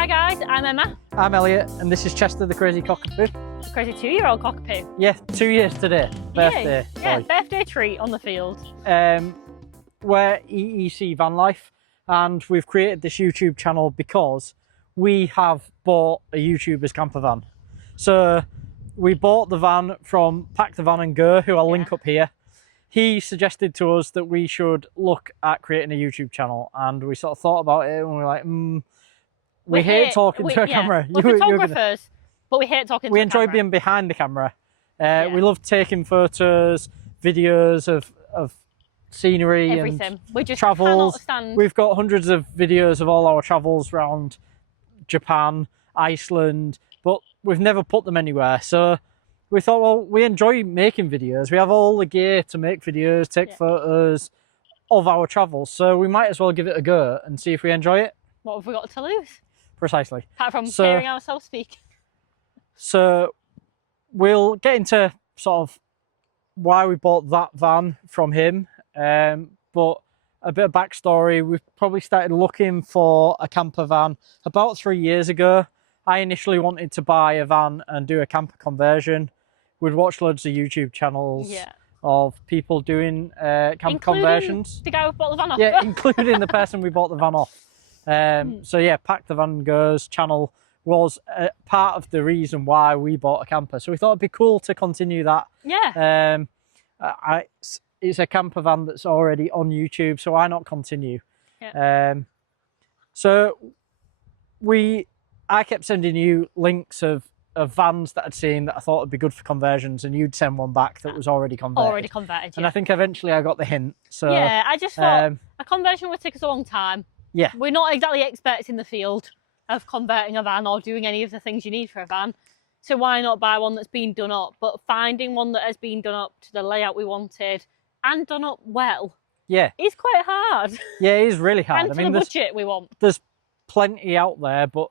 Hi guys, I'm Emma. I'm Elliot, and this is Chester the Crazy Cockapoo. The crazy 2-year-old cockapoo. Yeah, 2 years today. Birthday. Yay. Yeah, birthday treat on the field. We're EEC VanLife, and we've created this YouTube channel because we have bought a YouTuber's campervan. So we bought the van from Pack the Van and Go, who I'll link up here. He suggested to us that we should look at creating a YouTube channel, and we sort of thought about it, and we were like, we hate talking to a camera. We're photographers, but we hate talking to a camera. We enjoy being behind the camera. We love taking photos, videos of scenery, everything. And we just travels. Cannot stand. We've got hundreds of videos of all our travels around Japan, Iceland, but we've never put them anywhere. So we thought, well, we enjoy making videos. We have all the gear to make videos, take photos of our travels. So we might as well give it a go and see if we enjoy it. What have we got to lose? Precisely. Apart from hearing ourselves speak. So we'll get into sort of why we bought that van from him, but a bit of backstory. We've probably started looking for a camper van about 3 years ago. I initially wanted to buy a van and do a camper conversion. We'd watched loads of YouTube channels of people doing camper conversions. The guy who bought the van off. Yeah, including the person we bought the van off. So yeah, Pack the Van Go's channel was part of the reason why we bought a camper. So we thought it'd be cool to continue that. Yeah. It's a camper van that's already on YouTube, so why not continue? Yeah. So I kept sending you links of vans that I'd seen that I thought would be good for conversions, and you'd send one back that was already converted. Already converted, And I think eventually I got the hint. So yeah, I just thought a conversion would take us a long time. Yeah. We're not exactly experts in the field of converting a van or doing any of the things you need for a van. So why not buy one that's been done up? But finding one that has been done up to the layout we wanted and done up well is quite hard. Yeah, it is really hard. And to the budget we want. There's plenty out there, but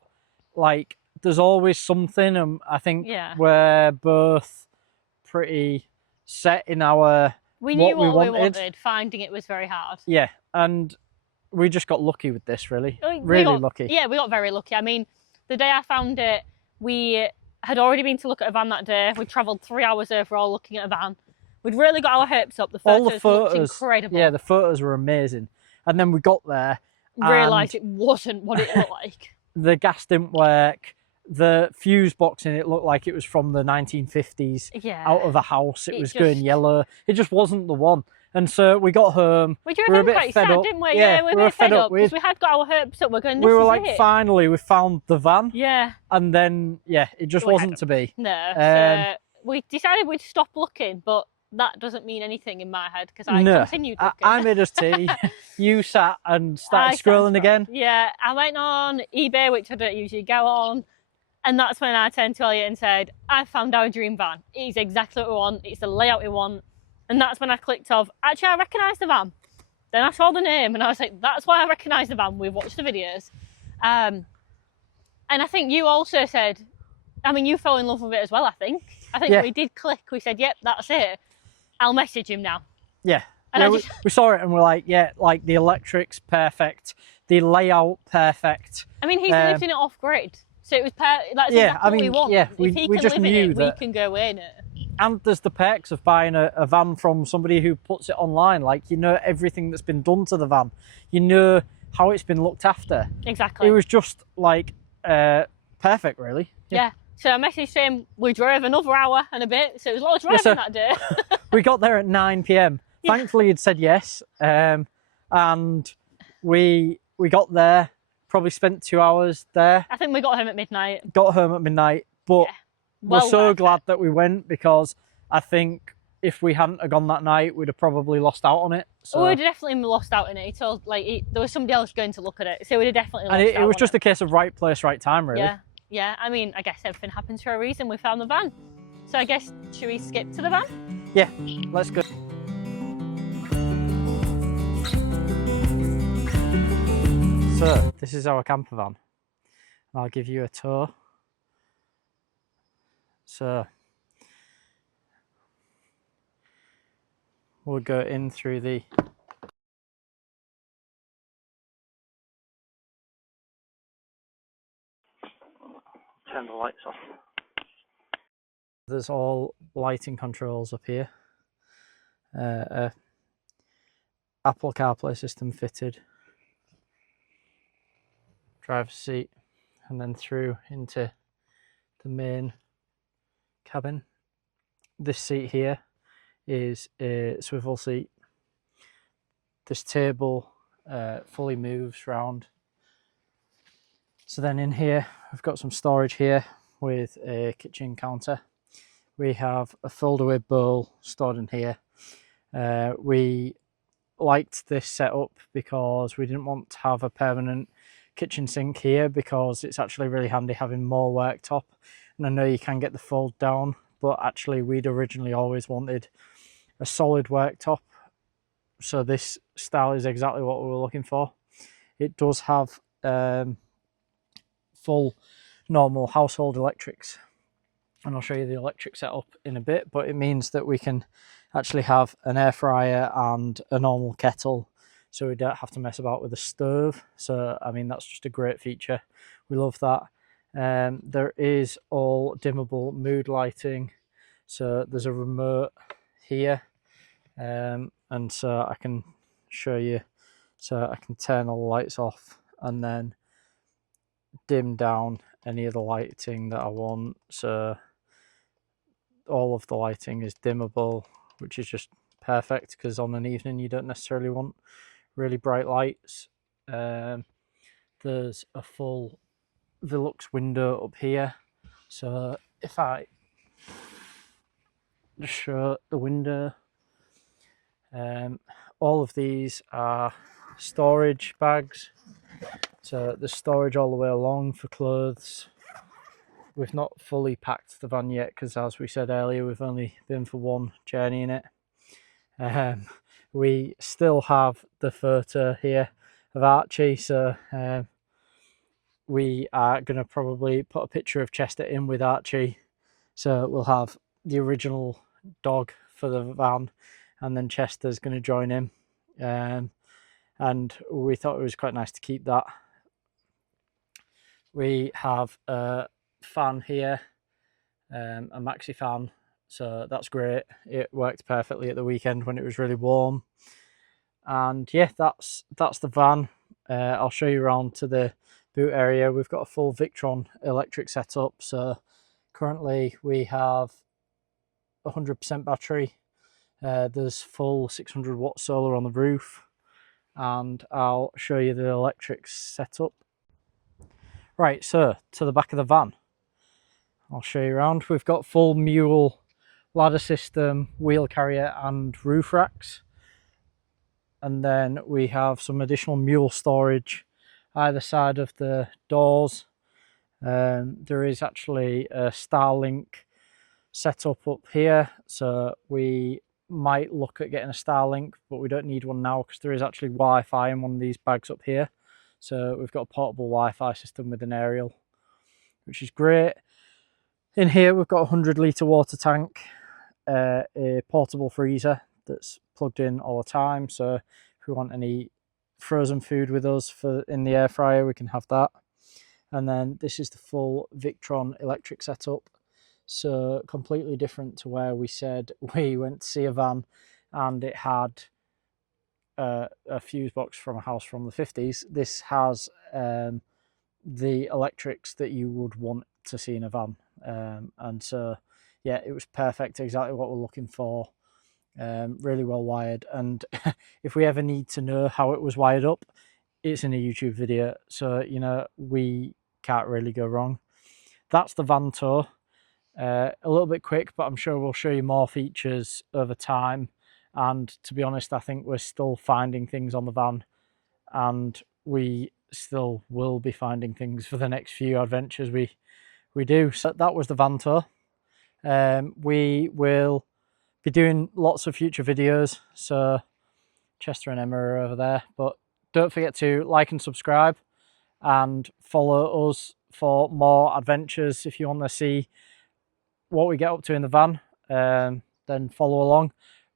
like there's always something, and I think we're both pretty set in our we knew what we wanted. Finding it was very hard. Yeah, and we just got lucky with this, really. Really lucky. Yeah, we got very lucky. I mean, the day I found it, we had already been to look at a van that day. We travelled 3 hours overall looking at a van. We'd really got our hopes up. The photos looked incredible. Yeah, the photos were amazing. And then we got there. Realised it wasn't what it looked like. The gas didn't work. The fuse box in it looked like it was from the 1950s. Yeah. Out of a house. It was going yellow. It just wasn't the one. And so we got home. We were a bit quite sad, didn't we? Yeah, we were a bit fed up because we had got our hopes up. We're going, we were like, finally, we found the van. Yeah. And then, it just wasn't to be. No. So we decided we'd stop looking, but that doesn't mean anything in my head because I continued looking. I made us tea. You sat and started scrolling again. Yeah, I went on eBay, which I don't usually go on. And that's when I turned to Elliot and said, I found our dream van. It's exactly what we want. It's the layout we want. And that's when I clicked off, actually, I recognise the van. Then I saw the name and I was like, that's why I recognise the van. We've watched the videos. And I think you also said, I mean, you fell in love with it as well, I think. I think we did click. We said, yep, that's it. I'll message him now. Yeah. And we saw it and we're like, like the electric's perfect. The layout, perfect. I mean, he's lifting it off grid. So it was that's exactly what we want. Yeah, if he can just live knew in it, that, we can go in it. And there's the perks of buying a van from somebody who puts it online. Like, you know everything that's been done to the van. You know how it's been looked after. Exactly. It was just like perfect, really. Yeah. So I messaged him. We drove another hour and a bit. So it was a lot of driving that day. We got there at 9 p.m. Thankfully, he'd said yes. And we got there, probably spent 2 hours there. I think we got home at midnight. Got home at midnight. But we're so glad that we went, because I think if we hadn't have gone that night, we'd have probably lost out on it. So. We'd have definitely lost out on it. He told, there was somebody else going to look at it. So we'd have definitely lost out on it. And it was just a case of right place, right time, really. Yeah. I mean, I guess everything happens for a reason. We found the van. So I guess, should we skip to the van? Yeah, let's go. So, this is our camper van. I'll give you a tour. So, we'll go in through the turn the lights off. There's all lighting controls up here. Apple CarPlay system fitted. Driver's seat, and then through into the main cabin. This seat here is a swivel seat. This table fully moves round. So then in here, we've got some storage here with a kitchen counter. We have a fold-away bowl stored in here. We liked this setup because we didn't want to have a permanent kitchen sink here, because it's actually really handy having more worktop. And I know you can get the fold down, but actually we'd originally always wanted a solid worktop. So this style is exactly what we were looking for. It does have full normal household electrics, and I'll show you the electric setup in a bit, but it means that we can actually have an air fryer and a normal kettle, so we don't have to mess about with the stove. So I mean, that's just a great feature. We love that. There is all dimmable mood lighting, so there's a remote here, and so I can show you. So I can turn all the lights off and then dim down any of the lighting that I want. So all of the lighting is dimmable, which is just perfect, because on an evening you don't necessarily want really bright lights. There's a full Velux window up here, so if I just show the window, all of these are storage bags, so there's storage all the way along for clothes. We've not fully packed the van yet, because as we said earlier, we've only been for one journey in it. We still have the photo here of Archie, so we are going to probably put a picture of Chester in with Archie, so we'll have the original dog for the van, and then Chester's going to join him, and we thought it was quite nice to keep that. We have a fan here, a maxi fan, so that's great. It worked perfectly at the weekend when it was really warm. And yeah, that's the van. I'll show you around to the boot area. We've got a full Victron electric setup, so currently we have 100% battery. There's full 600 watt solar on the roof, and I'll show you the electric setup. Right, so to the back of the van, I'll show you around. We've got full mule ladder system, wheel carrier and roof racks. And then we have some additional mule storage either side of the doors. There is actually a Starlink setup up here, so we might look at getting a Starlink, but we don't need one now because there is actually Wi-Fi in one of these bags up here. So we've got a portable Wi-Fi system with an aerial, which is great. In here we've got a 100-litre water tank, a portable freezer that's plugged in all the time, so if we want any frozen food with us for in the air fryer, we can have that. And then this is the full Victron electric setup, so completely different to where we said we went to see a van and it had a fuse box from a house from the 50s. This has the electrics that you would want to see in a van, and so yeah, it was perfect, exactly what we're looking for. Really well wired, and if we ever need to know how it was wired up, it's in a YouTube video, so you know we can't really go wrong. That's the van tour. A little bit quick, but I'm sure we'll show you more features over time. And to be honest, I think we're still finding things on the van, and we still will be finding things for the next few adventures we do. So that was the van tour. We will be doing lots of future videos, so Chester and Emma are over there, but don't forget to like and subscribe and follow us for more adventures. If you want to see what we get up to in the van, then follow along.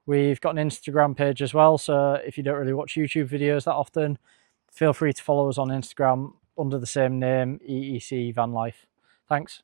We've got an Instagram page as well, so if you don't really watch YouTube videos that often, feel free to follow us on Instagram under the same name, EEC VanLife. Thanks.